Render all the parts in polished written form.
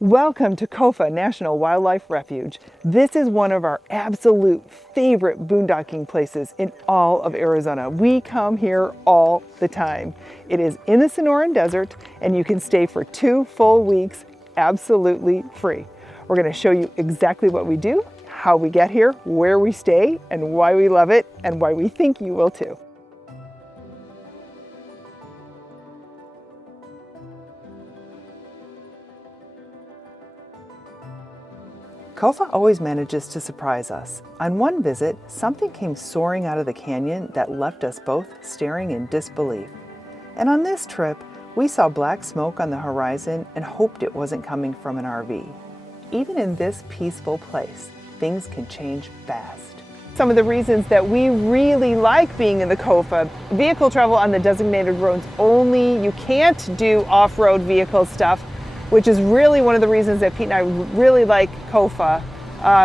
Welcome to KOFA National Wildlife Refuge. This is one of our absolute favorite boondocking places in all of Arizona. We come here all the time. It is in the Sonoran Desert and you can stay for 2 full weeks absolutely free. We're going to show you exactly what we do, how we get here, where we stay, and why we love it, and why we think you will too. KOFA always manages to surprise us. On one visit, something came soaring out of the canyon that left us both staring in disbelief. And on this trip, we saw black smoke on the horizon and hoped it wasn't coming from an RV. Even in this peaceful place, things can change fast. Some of the reasons that we really like being in the KOFA: vehicle travel on the designated roads only. You can't do off-road vehicle stuff, which is really one of the reasons that Pete and I really like KOFA.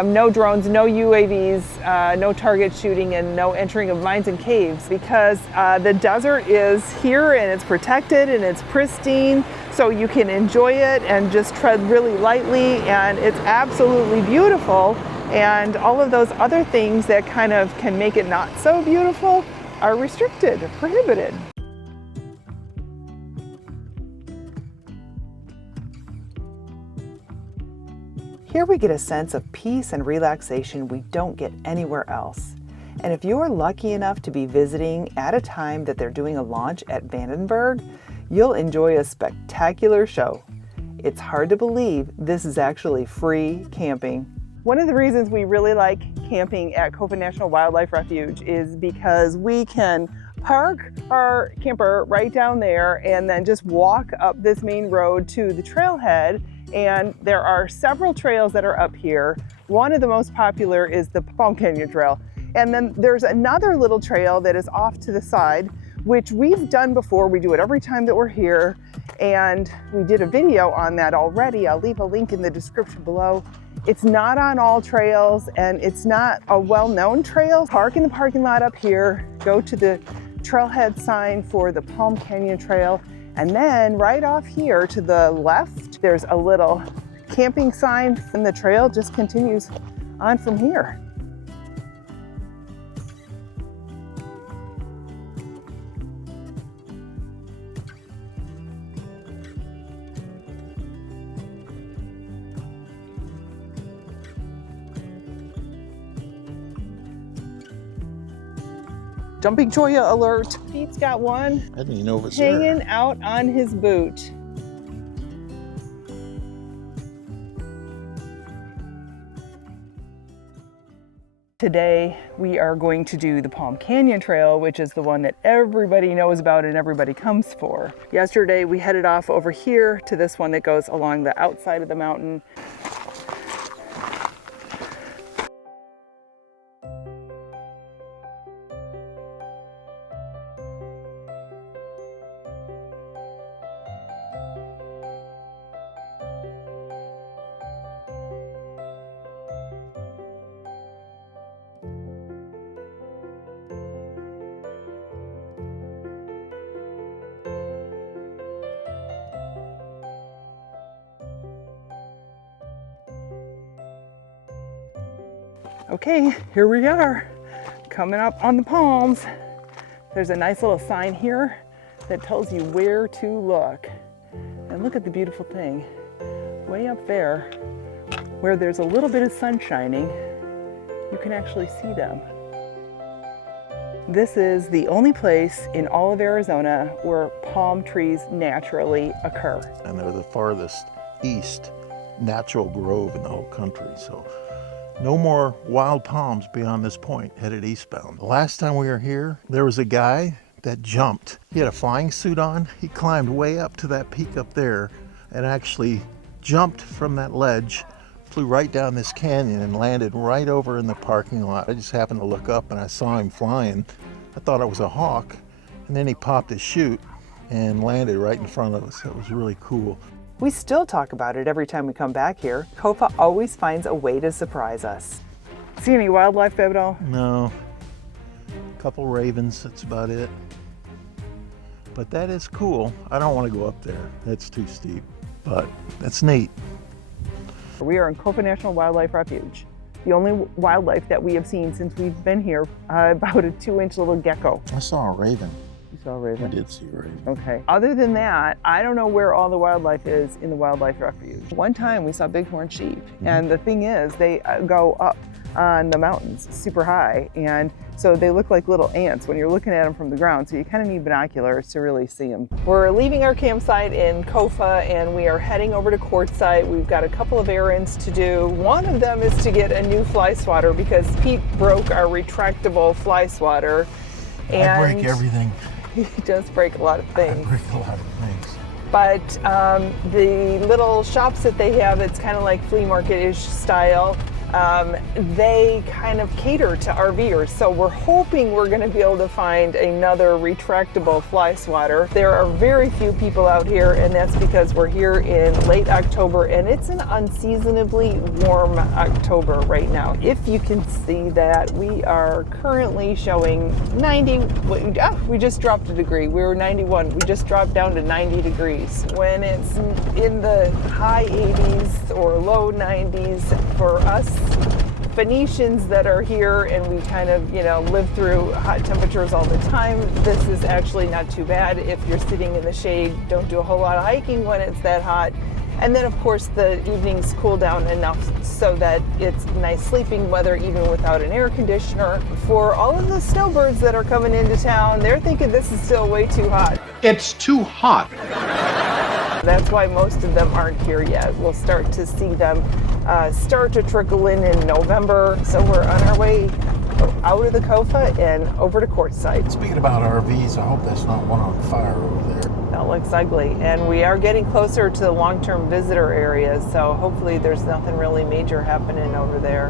No drones, no UAVs, no target shooting, and no entering of mines and caves, because the desert is here and it's protected and it's pristine, so you can enjoy it and just tread really lightly, and it's absolutely beautiful. And all of those other things that kind of can make it not so beautiful are restricted, prohibited. Here we get a sense of peace and relaxation we don't get anywhere else. And if you're lucky enough to be visiting at a time that they're doing a launch at Vandenberg, you'll enjoy a spectacular show. It's hard to believe this is actually free camping. One of the reasons we really like camping at KOFA National Wildlife Refuge is because we can park our camper right down there and then just walk up this main road to the trailhead. And there are several trails that are up here. One of the most popular is the Palm Canyon Trail. And then there's another little trail that is off to the side, which we've done before. We do it every time that we're here. And we did a video on that already. I'll leave a link in the description below. It's not on all trails and it's not a well-known trail. Park in the parking lot up here, go to the trailhead sign for the Palm Canyon Trail. And then right off here to the left, there's a little camping sign, and the trail just continues on from here. Jumping cholla alert. Pete's got one I didn't even know if it's hanging there. out on his boot. Today we are going to do the Palm Canyon Trail, which is the one that everybody knows about and everybody comes for. Yesterday we headed off over here to this one that goes along the outside of the mountain. Okay, here we are, coming up on the palms. There's a nice little sign here that tells you where to look. And look at the beautiful thing. Way up there, where there's a little bit of sun shining, you can actually see them. This is the only place in all of Arizona where palm trees naturally occur. And they're the farthest east natural grove in the whole country. So no more wild palms beyond this point, headed eastbound. The last time we were here, there was a guy that jumped. He had a flying suit on. He climbed way up to that peak up there and actually jumped from that ledge, flew right down this canyon and landed right over in the parking lot. I just happened to look up and I saw him flying. I thought it was a hawk, and then he popped his chute and landed right in front of us. It was really cool. We still talk about it every time we come back here. KOFA always finds a way to surprise us. See any wildlife, Bebedo? No, a couple ravens, that's about it. But that is cool. I don't want to go up there. That's too steep, but that's neat. We are in KOFA National Wildlife Refuge, the only wildlife that we have seen since we've been here, about a 2-inch little gecko. I saw a raven. You saw a raven? I did see a raven. Okay. Other than that, I don't know where all the wildlife is in the wildlife refuge. One time we saw bighorn sheep, and the thing is, they go up on the mountains super high, and so they look like little ants when you're looking at them from the ground, so you kind of need binoculars to really see them. We're leaving our campsite in KOFA and we are heading over to Quartzsite. We've got a couple of errands to do. One of them is to get a new fly swatter because Pete broke our retractable fly swatter. And I break everything. He does break a lot of things. I break a lot of things. But the little shops that they have, it's kind of like flea market-ish style. They kind of cater to RVers, so we're hoping we're going to be able to find another retractable fly swatter. There are very few people out here, and that's because we're here in late October, and it's an unseasonably warm October right now. If you can see that, we are currently showing 90, we just dropped a degree. We were 91, we just dropped down to 90 degrees. When it's in the high 80s or low 90s for us Phoenicians that are here, and we kind of, live through hot temperatures all the time, this is actually not too bad. If you're sitting in the shade, don't do a whole lot of hiking when it's that hot. And then of course the evenings cool down enough so that it's nice sleeping weather even without an air conditioner. For all of the snowbirds that are coming into town, they're thinking this is still way too hot. It's too hot. That's why most of them aren't here yet. We'll start to see them start to trickle in November. So we're on our way out of the KOFA and over to Quartzsite. Speaking about RVs, I hope that's not one on fire over there. That looks ugly. And we are getting closer to the long-term visitor areas, so hopefully there's nothing really major happening over there.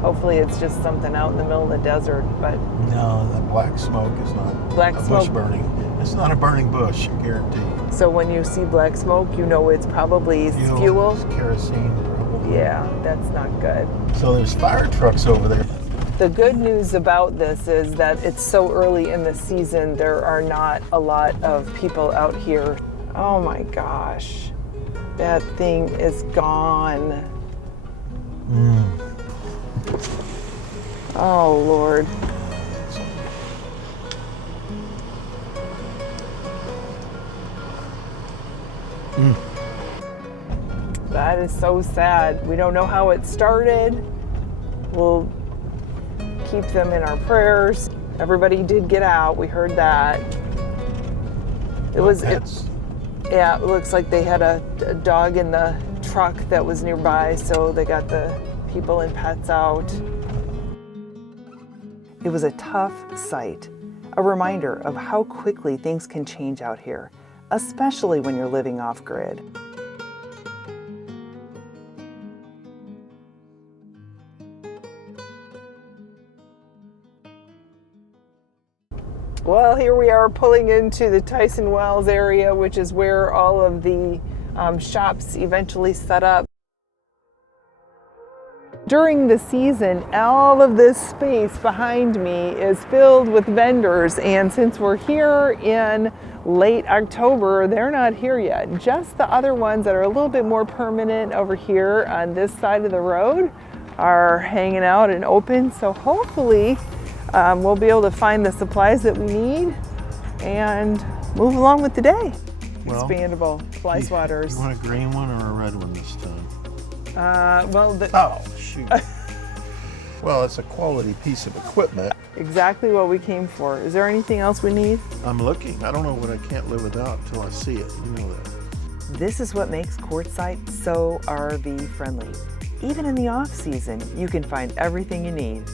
Hopefully it's just something out in the middle of the desert, but... No, that black smoke is not black a smoke. bush burning. It's not a burning bush, I guarantee you. So when you see black smoke, you know it's probably fuel? It's kerosene, probably. Yeah, that's not good. So there's fire trucks over there. The good news about this is that it's so early in the season, there are not a lot of people out here. Oh my gosh, that thing is gone. Oh Lord. That is so sad. We don't know how it started. We'll keep them in our prayers. Everybody did get out. We heard that. It looks like they had a dog in the truck that was nearby, so they got the people and pets out. It was a tough sight, a reminder of how quickly things can change out here, especially when you're living off-grid. Well, here we are pulling into the Tyson Wells area, which is where all of the shops eventually set up. During the season, all of this space behind me is filled with vendors, and since we're here in late October, they're not here yet. Just the other ones that are a little bit more permanent over here on this side of the road are hanging out and open, so hopefully we'll be able to find the supplies that we need and move along with the day. Well, expandable fly swatters. You want a green one or a red one this time? Oh, shoot. Well, it's a quality piece of equipment. Exactly what we came for. Is there anything else we need? I'm looking. I don't know what I can't live without until I see it. You know that. This is what makes Quartzsite so RV friendly. Even in the off season, you can find everything you need.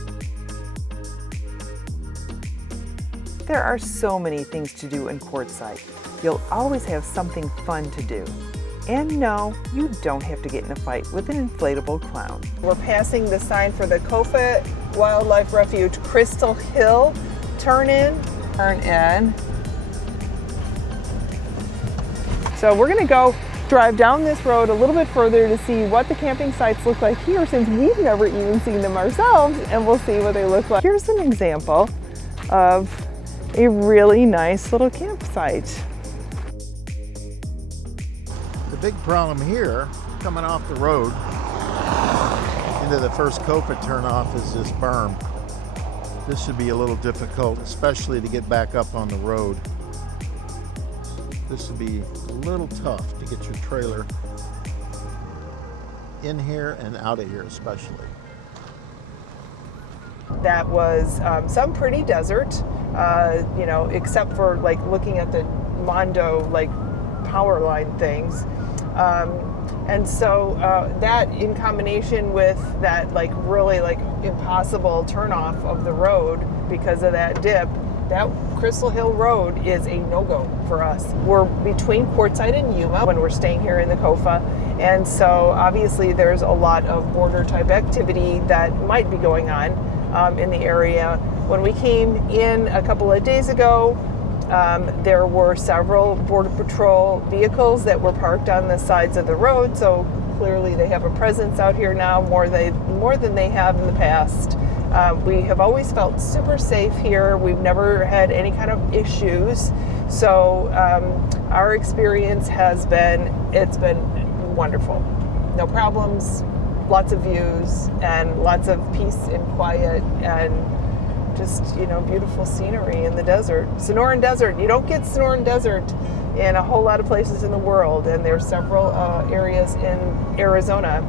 There are so many things to do in Quartzsite. You'll always have something fun to do. And no, you don't have to get in a fight with an inflatable clown. We're passing the sign for the KOFA Wildlife Refuge Crystal Hill. Turn in. So we're gonna go drive down this road a little bit further to see what the camping sites look like here, since we've never even seen them ourselves, and we'll see what they look like. Here's an example of a really nice little campsite. The big problem here, coming off the road, into the first KOFA turnoff is this berm. This should be a little difficult, especially to get back up on the road. This would be a little tough to get your trailer in here and out of here especially. That was some pretty desert, you know, except for like looking at the Mondo like power line things. And so that in combination with that like really like impossible turnoff of the road because of that dip, that Crystal Hill Road is a no-go for us. We're between Quartzsite and Yuma when we're staying here in the KOFA, and so obviously there's a lot of border type activity that might be going on in the area. When we came in a couple of days ago, there were several Border Patrol vehicles that were parked on the sides of the road, so clearly they have a presence out here now more than they have in the past. We have always felt super safe here. We've never had any kind of issues. So our experience it's been wonderful. No problems, lots of views, and lots of peace and quiet, and just, you know, beautiful scenery in the desert. Sonoran Desert, you don't get Sonoran Desert in a whole lot of places in the world, and there's several areas in Arizona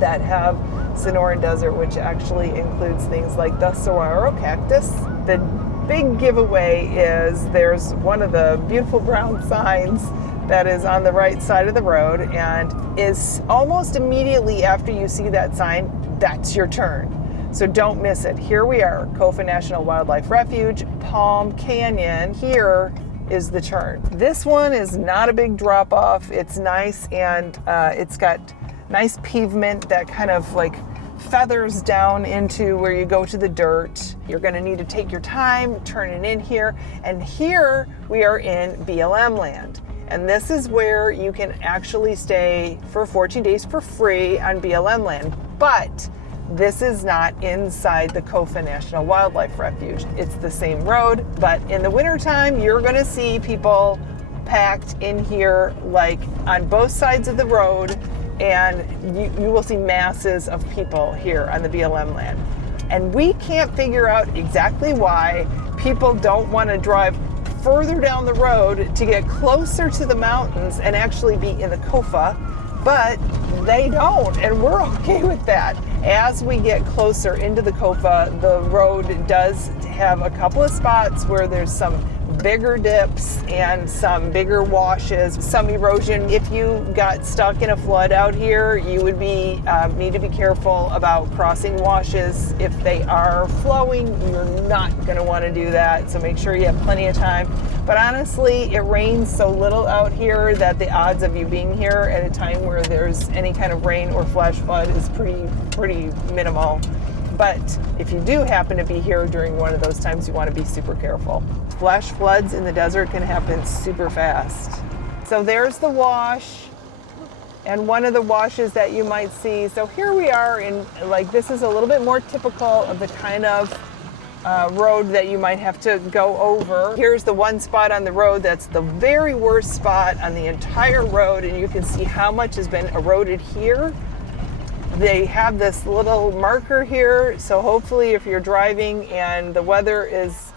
that have Sonoran Desert, which actually includes things like the saguaro cactus. The big giveaway is there's one of the beautiful brown signs that is on the right side of the road, and is almost immediately after you see that sign, that's your turn. So don't miss it. Here we are, KOFA National Wildlife Refuge, Palm Canyon. Here is the turn. This one is not a big drop off. It's nice, and it's got nice pavement that kind of like feathers down into where you go to the dirt. You're going to need to take your time turning in here. And here we are in BLM land. And this is where you can actually stay for 14 days for free on BLM land. But this is not inside the KOFA National Wildlife Refuge. It's the same road, but in the wintertime, you're going to see people packed in here like on both sides of the road, and you will see masses of people here on the BLM land. And we can't figure out exactly why people don't want to drive further down the road to get closer to the mountains and actually be in the KOFA, but they don't, and we're okay with that. As we get closer into the KOFA, the road does have a couple of spots where there's some bigger dips and some bigger washes, some erosion. If you got stuck in a flood out here, you would need to be careful about crossing washes. If they are flowing, you're not going to want to do that, so make sure you have plenty of time. But honestly, it rains so little out here that the odds of you being here at a time where there's any kind of rain or flash flood is pretty minimal. But if you do happen to be here during one of those times, you want to be super careful. Flash floods in the desert can happen super fast. So there's the wash, and one of the washes that you might see. So here we are in, like, this is a little bit more typical of the kind of road that you might have to go over. Here's the one spot on the road that's the very worst spot on the entire road, and you can see how much has been eroded here. They have this little marker here, so hopefully if you're driving and the weather is,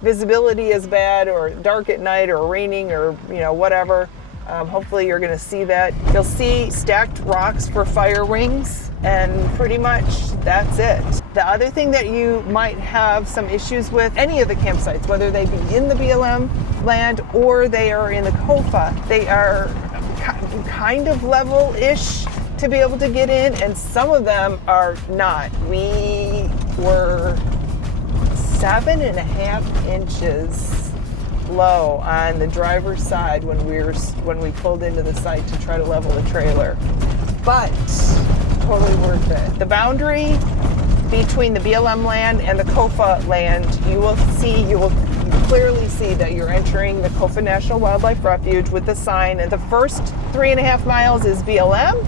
visibility is bad or dark at night or raining or, you know, whatever, hopefully you're going to see that. You'll see stacked rocks for fire rings, and pretty much that's it. The other thing that you might have some issues with any of the campsites, whether they be in the BLM land or they are in the KOFA, they are kind of level-ish to be able to get in, and some of them are not. We were 7.5 inches low on the driver's side when we pulled into the site to try to level the trailer, but totally worth it. The boundary between the BLM land and the KOFA land, you will clearly see that you're entering the KOFA National Wildlife Refuge with the sign, and the first 3.5 miles is BLM,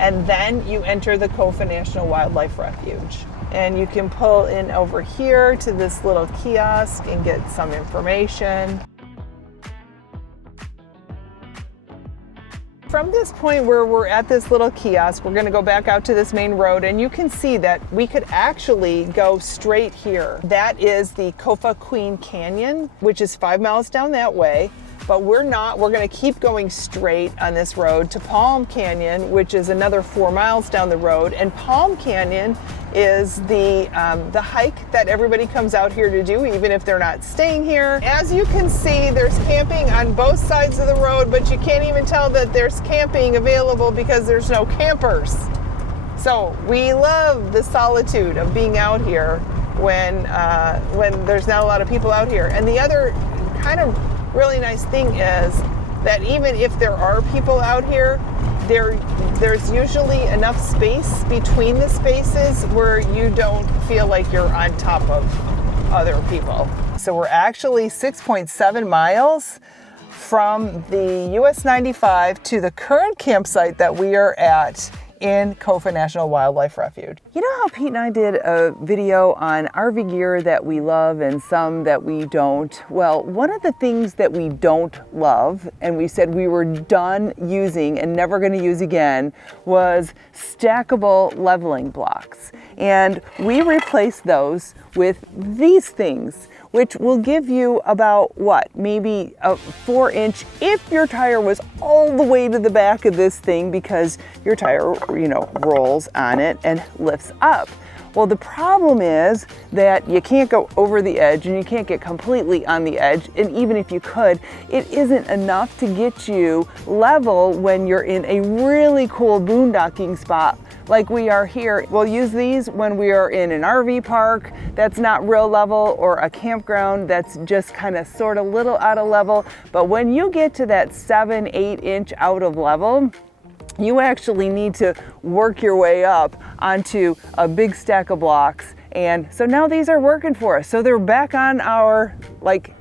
and then you enter the KOFA National Wildlife Refuge. And you can pull in over here to this little kiosk and get some information. From this point where we're at this little kiosk, we're going to go back out to this main road, and you can see that we could actually go straight here. That is the KOFA Queen Canyon, which is 5 miles down that way. But we're not. We're going to keep going straight on this road to Palm Canyon, which is another 4 miles down the road. And Palm Canyon is the hike that everybody comes out here to do, even if they're not staying here. As you can see, there's camping on both sides of the road, but you can't even tell that there's camping available because there's no campers. So we love the solitude of being out here when there's not a lot of people out here. And the other kind of really nice thing is that even if there are people out here, there's usually enough space between the spaces where you don't feel like you're on top of other people. So we're actually 6.7 miles from the US 95 to the current campsite that we are at in KOFA National Wildlife Refuge. You know how Pete and I did a video on RV gear that we love and some that we don't? Well, one of the things that we don't love, and we said we were done using and never going to use again, was stackable leveling blocks. And we replaced those with these things, which will give you about what, maybe a 4-inch if your tire was all the way to the back of this thing, because your tire, rolls on it and lifts up. Well, the problem is that you can't go over the edge and you can't get completely on the edge. And even if you could, it isn't enough to get you level when you're in a really cool boondocking spot like we are here. We'll use these when we are in an RV park that's not real level, or a campground that's just kind of sort of little out of level. But when you get to that 7-8 inch out of level, you actually need to work your way up onto a big stack of blocks. And so now these are working for us. So they're back on our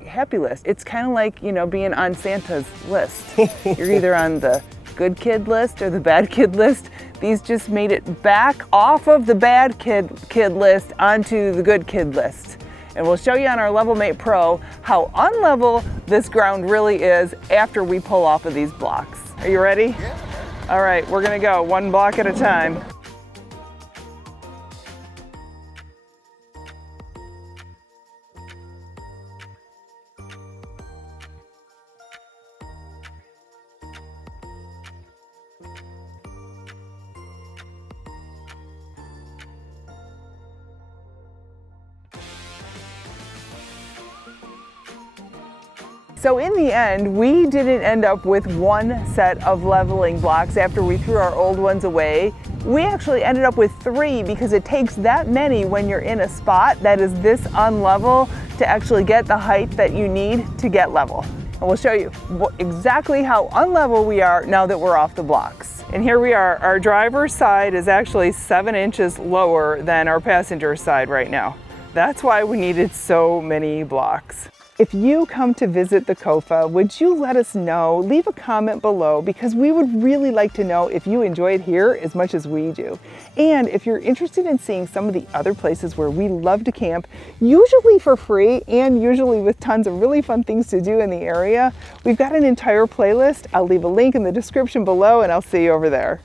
happy list. It's kind of like, being on Santa's list. You're either on the good kid list or the bad kid list. These just made it back off of the bad kid list onto the good kid list. And we'll show you on our Level Mate Pro how unlevel this ground really is after we pull off of these blocks. Are you ready? Yeah. All right, we're gonna go one block at a time. So in the end, we didn't end up with one set of leveling blocks after we threw our old ones away. We actually ended up with 3 because it takes that many when you're in a spot that is this unlevel to actually get the height that you need to get level. And we'll show you exactly how unlevel we are now that we're off the blocks. And here we are. Our driver's side is actually 7 inches lower than our passenger side right now. That's why we needed so many blocks. If you come to visit the KOFA, would you let us know? Leave a comment below, because we would really like to know if you enjoy it here as much as we do. And if you're interested in seeing some of the other places where we love to camp, usually for free and usually with tons of really fun things to do in the area, we've got an entire playlist. I'll leave a link in the description below, and I'll see you over there.